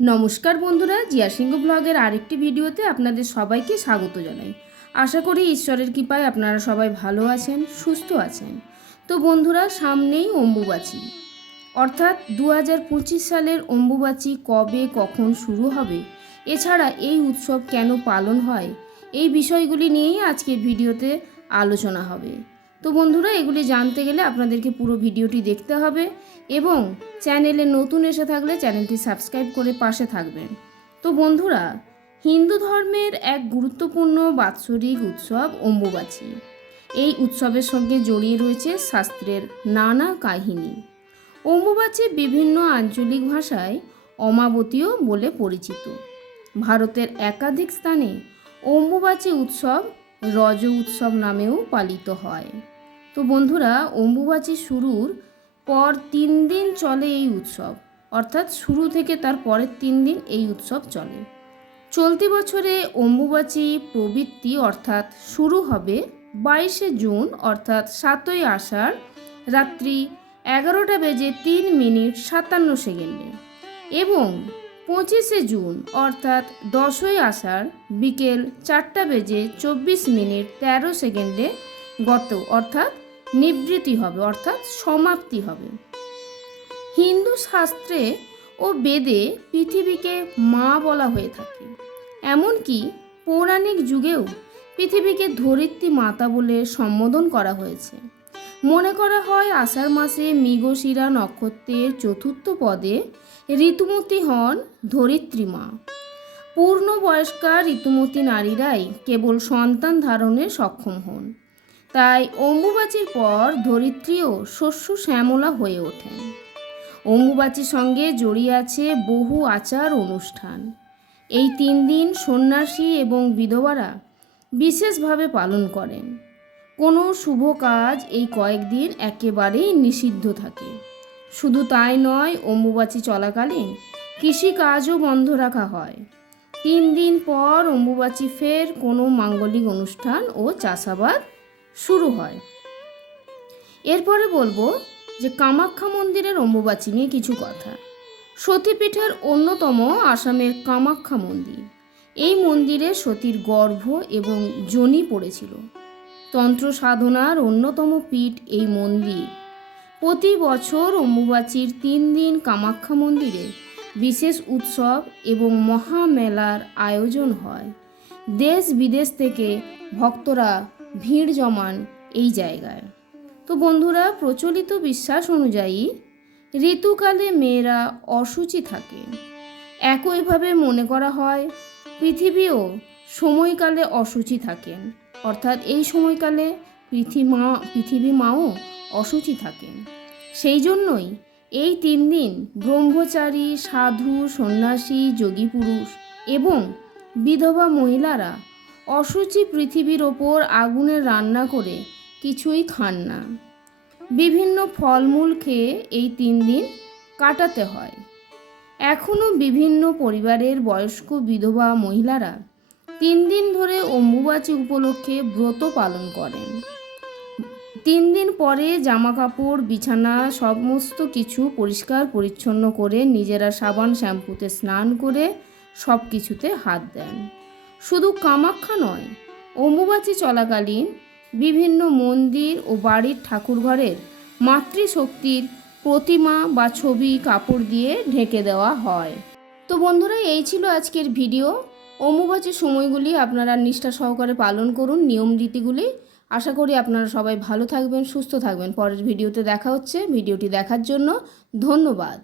নমস্কার বন্ধুরা, জিয়া সিংহ ব্লগের আরেকটি ভিডিওতে আপনাদের সবাইকে স্বাগত জানাই। আশা করি ঈশ্বরের কৃপায় আপনারা সবাই ভালো আছেন, সুস্থ আছেন। তো বন্ধুরা, সামনেই অম্বুবাচী। অর্থাৎ দু হাজার পঁচিশ সালের অম্বুবাচী কবে, কখন শুরু হবে, এছাড়া এই উৎসব কেন পালন হয়, এই বিষয়গুলি নিয়েই আজকের ভিডিওতে আলোচনা হবে। তো বন্ধুরা, এগুলি জানতে গেলে আপনাদেরকে পুরো ভিডিওটি দেখতে হবে এবং চ্যানেলে নতুন এসে থাকলে চ্যানেলটি সাবস্ক্রাইব করে পাশে থাকবেন। তো বন্ধুরা, হিন্দু ধর্মের এক গুরুত্বপূর্ণ বাৎসরিক উৎসব অম্বুবাচী। এই উৎসবের সঙ্গে জড়িয়ে রয়েছে শাস্ত্রের নানা কাহিনী। অম্বুবাচী বিভিন্ন আঞ্চলিক ভাষায় অমাবতীয় বলে পরিচিত। ভারতের একাধিক স্থানে অম্বুবাচী উৎসব রজ উৎসব নামেও পালিত হয়। তো বন্ধুরা, অম্বুবাচী শুরুর পর তিন দিন চলে এই উৎসব। অর্থাৎ শুরু থেকে তার পরের তিন দিন এই উৎসব চলে। চলতি বছরে অম্বুবাচী প্রবৃত্তি অর্থাৎ শুরু হবে বাইশে জুন, অর্থাৎ সাতই আষাঢ়, রাত্রি এগারোটা বেজে তিন মিনিট সাতান্ন সেকেন্ডে। এবং পঁচিশে জুন, অর্থাৎ দশই আষাঢ়, বিকেল চারটা বেজে চব্বিশ মিনিট তেরো সেকেন্ডে গত, অর্থাৎ নিবৃত্তি হবে, অর্থাৎ সমাপ্তি হবে। হিন্দু শাস্ত্রে ও বেদে পৃথিবীকে মা বলা হয়ে থাকে। এমনকি পৌরাণিক যুগেও পৃথিবীকে ধরিত্রী মাতা বলে সম্বোধন করা হয়েছে। মনে করা হয় আষাঢ় মাসে মৃগশিরা নক্ষত্রের চতুর্থ পদে ঋতুমতী হন ধরিত্রী মা। পূর্ণবয়স্কা ঋতুমতী নারীরাই কেবল সন্তান ধারণে সক্ষম হন। তাই অম্বুবাচীর পর ধরিত্রীও শস্য শ্যামলা হয়ে ওঠেন। অম্বুবাচীর সঙ্গে জড়িয়ে আছে বহু আচার অনুষ্ঠান। এই তিন দিন সন্ন্যাসী এবং বিধবারা বিশেষভাবে পালন করেন। কোনো শুভ কাজ এই কয়েকদিন একেবারেই নিষিদ্ধ থাকে। শুধু তাই নয়, অম্বুবাচী চলাকালীন কৃষিকাজও বন্ধ রাখা হয়। তিন দিন পর অম্বুবাচী ফের কোনো মাঙ্গলিক অনুষ্ঠান ও চাষাবাদ শুরু হয়। এরপরে বলব যে কামাখ্যা মন্দিরের অম্বুবাচী নিয়ে কিছু কথা। সতীপীঠের অন্যতম আসামের কামাখ্যা মন্দির। এই মন্দিরে সতীর গর্ভ এবং যোনি পড়েছিল। তন্ত্র সাধনার অন্যতম পীঠ এই মন্দির। প্রতি বছর অম্বুবাচীর তিন দিন কামাখ্যা মন্দিরে বিশেষ উৎসব এবং মহামেলার আয়োজন হয়। দেশ বিদেশ থেকে ভক্তরা ভিড় জমান এই জায়গায়। তো বন্ধুরা, প্রচলিত বিশ্বাস অনুযায়ী ঋতুকালে মেয়েরা অসুচি থাকে। একইভাবে মনে করা হয়, পৃথিবীও সময়কালে অসুচি থাকেন। অর্থাৎ এই সময়কালে পৃথিবী মা, পৃথিবী মাও অসুচি থাকেন। সেই জন্যই এই তিন দিন ব্রহ্মচারী, সাধু, সন্ন্যাসী, যোগী পুরুষ এবং বিধবা মহিলারা অসুচি পৃথিবীর ওপর আগুনে রান্না করে কিছুই খান না। বিভিন্ন ফলমূল খেয়ে এই তিন দিন কাটাতে হয়। এখনও বিভিন্ন পরিবারের বয়স্ক বিধবা মহিলারা তিন দিন ধরে অম্বুবাচী উপলক্ষে ব্রত পালন করেন। তিন দিন পরে জামা কাপড়, বিছানা, সমস্ত কিছু পরিষ্কার পরিচ্ছন্ন করে নিজেরা সাবান, শ্যাম্পুতে স্নান করে সব কিছুতে হাত দেন। শুধু কামাখ্যা নয়, অম্বুবাচী চলাকালীন বিভিন্ন মন্দির ও বাড়ির ঠাকুরঘরের মাতৃশক্তির প্রতিমা বা ছবি, কাপড় দিয়ে ঢেকে দেওয়া হয়। তো বন্ধুরা, এই ছিল আজকের ভিডিও। অম্বুবাচীর সময়গুলি আপনারা নিষ্ঠা সহকারে পালন করুন, নিয়ম রীতিগুলি। আশা করি আপনারা সবাই ভালো থাকবেন, সুস্থ থাকবেন। পরের ভিডিওতে দেখা হচ্ছে। ভিডিওটি দেখার জন্য ধন্যবাদ।